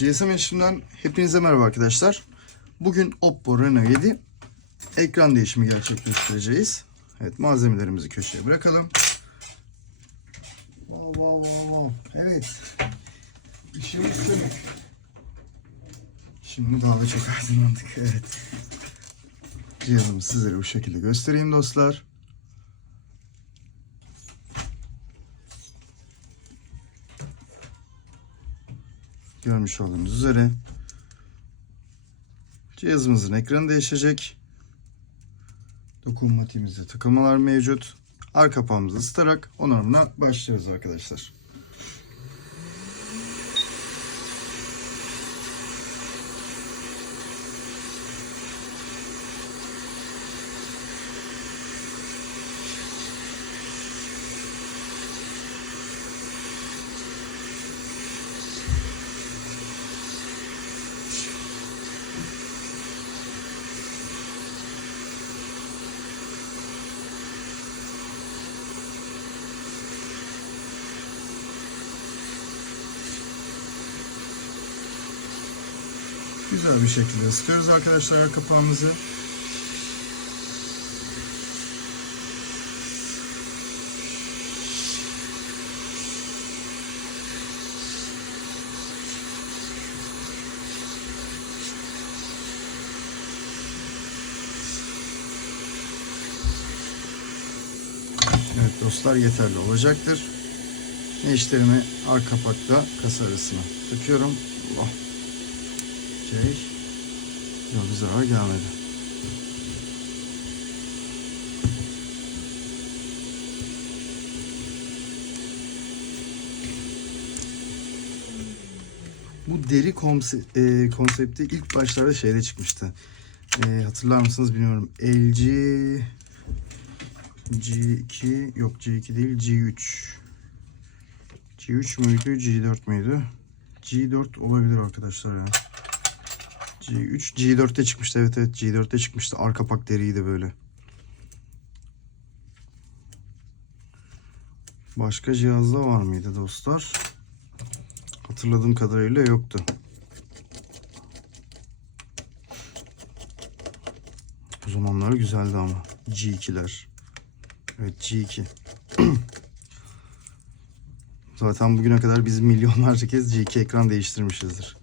GSM Enişim'den hepinize merhaba arkadaşlar. Bugün Oppo Reno 7 ekran değişimi gerçekleştireceğiz. Evet malzemelerimizi köşeye bırakalım. Wow, wow, wow. Evet. İşimiz sönük. Şimdi daha da çok aydınlandık. Evet. Cihazımı sizlere bu şekilde göstereyim dostlar. Görmüş olduğunuz üzere cihazımızın ekranı değişecek. Dokunmatikimizde takılmalar mevcut. Arka kapağımızı ısıtarak onarımına başlıyoruz arkadaşlar. Güzel bir şekilde ısıtıyoruz arkadaşlar arka kapağımızı. Evet dostlar yeterli olacaktır. İşlerimi arka kapakla kasa arasına takıyorum. Oh şey yok bir zarar gelmedi. Bu deri konse- e, konsepti ilk başlarda şeyde çıkmıştı. E, hatırlar mısınız bilmiyorum. LG G2 yok G2 değil G3 G3 müydü G4 müydü? G4 olabilir arkadaşlar ya. G3, G4'te çıkmıştı. Evet evet G4'te çıkmıştı. Arka kapak deriydi böyle. Başka cihazda var mıydı dostlar? Hatırladığım kadarıyla yoktu. O zamanlar güzeldi ama. G2'ler. Evet G2. Zaten bugüne kadar biz milyonlarca kez G2 ekran değiştirmişizdir.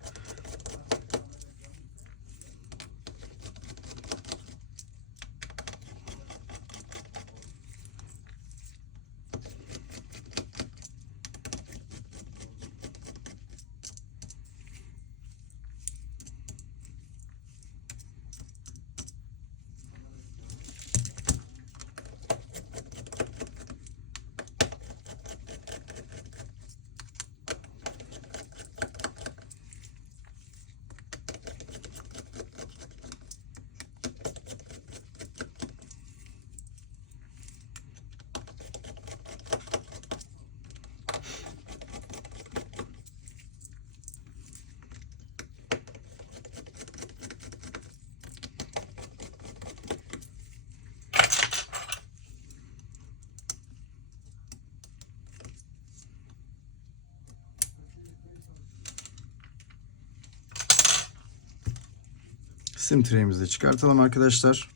Sim tray'imizi de çıkartalım arkadaşlar.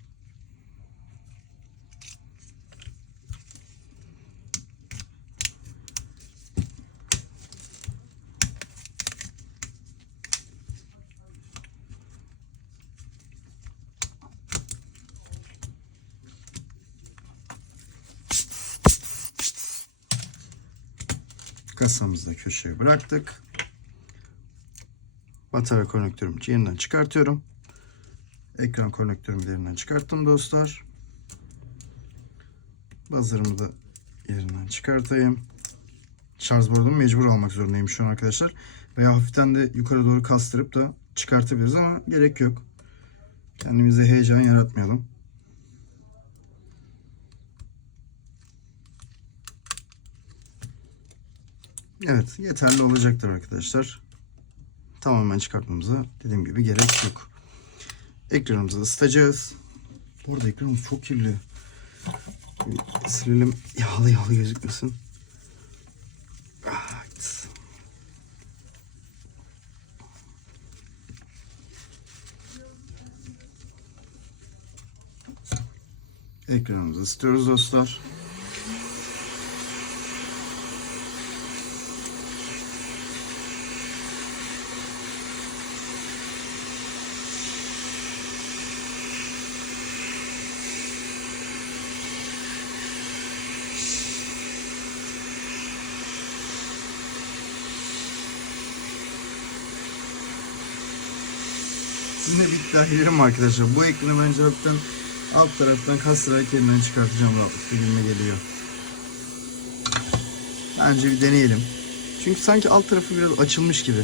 Kasamızı da köşeye bıraktık. Batarya konnektörümü yeniden çıkartıyorum. Ekran konnektörümü de yerinden çıkarttım dostlar. Buzzer'ımı da yerinden çıkartayım. Şarj bordumu mecbur almak zorundayım şu an arkadaşlar. Veya hafiften de yukarı doğru kastırıp da çıkartabiliriz ama gerek yok. Kendimize heyecan yaratmayalım. Evet yeterli olacaktır arkadaşlar. Tamamen çıkartmamıza dediğim gibi gerek yok. Ekranımızı ısıtacağız. Bu arada ekranımız çok kirli. Silelim yağlı yağlı gözükmesin. Evet. Ekranımızı ısıtıyoruz dostlar. Sizin de bir iddia arkadaşlar. Bu ekranı bence alttan alt taraftan kastırarak yeniden çıkartacağım rahatlıkla gibime geliyor. Bence bir deneyelim. Çünkü sanki alt tarafı biraz açılmış gibi.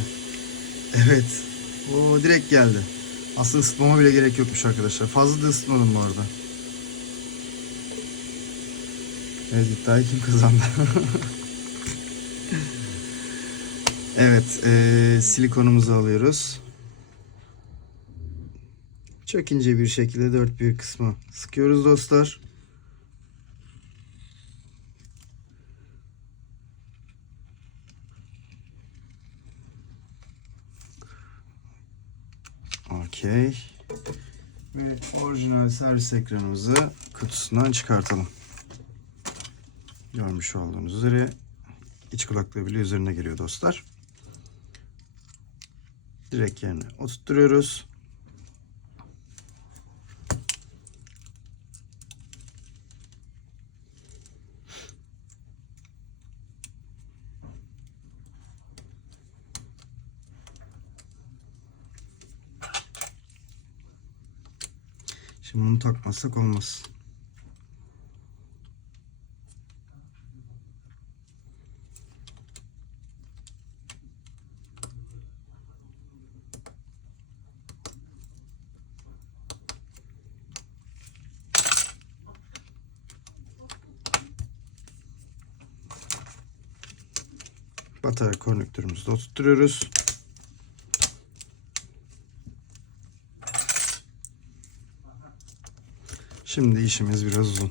Evet. O direkt geldi. Aslında ısıtmama bile gerek yokmuş arkadaşlar. Fazla da ısıtmadım bu arada. Evet iddiayı kim kazandı? evet. eee, silikonumuzu alıyoruz. Çok ince bir şekilde dört bir kısmı sıkıyoruz dostlar. Okey. Ve orijinal servis ekranımızı kutusundan çıkartalım. Görmüş olduğunuz üzere iç kulaklığı bile üzerine geliyor dostlar. Direkt yerine oturtturuyoruz. Şimdi bunu takmazsak olmaz. Batarya konnektörümüzü de oturtuyoruz. Şimdi işimiz biraz uzun.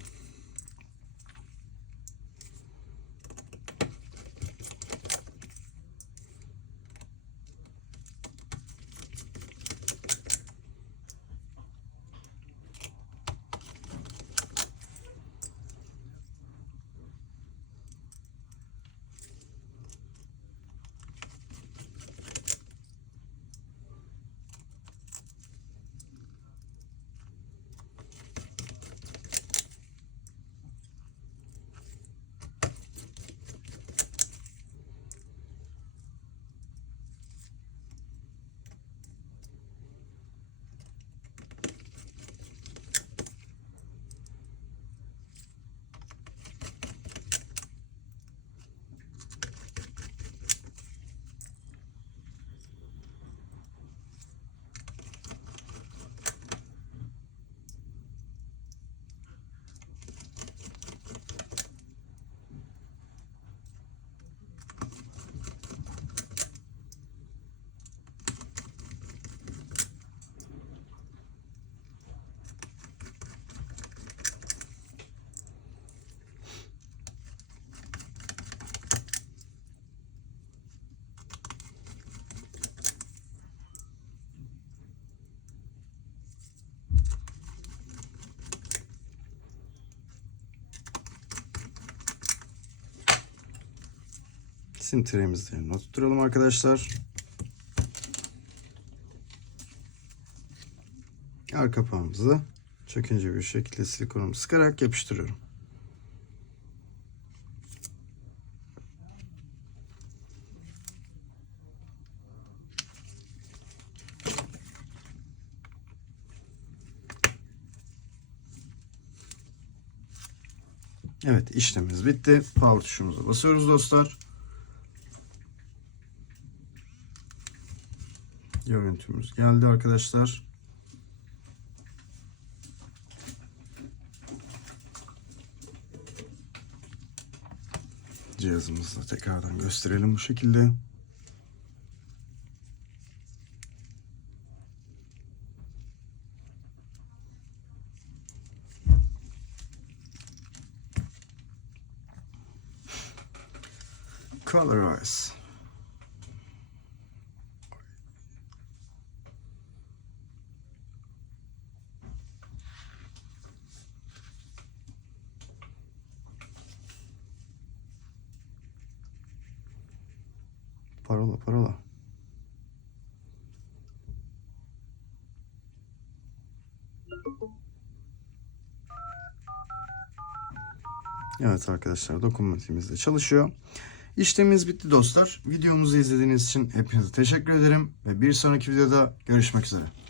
Sim tiremizi yerine oturtalım arkadaşlar. Arka kapağımızı çökünce bir şekilde silikonumu sıkarak yapıştırıyorum. Evet işlemimiz bitti. Power tuşumuza basıyoruz dostlar. Görüntümüz geldi arkadaşlar. Cihazımızı da tekrardan gösterelim bu şekilde. Colorize. parola parola. Evet arkadaşlar dokunmatiğimiz de çalışıyor. İşlemimiz bitti dostlar. Videomuzu izlediğiniz için hepinize teşekkür ederim ve bir sonraki videoda görüşmek üzere.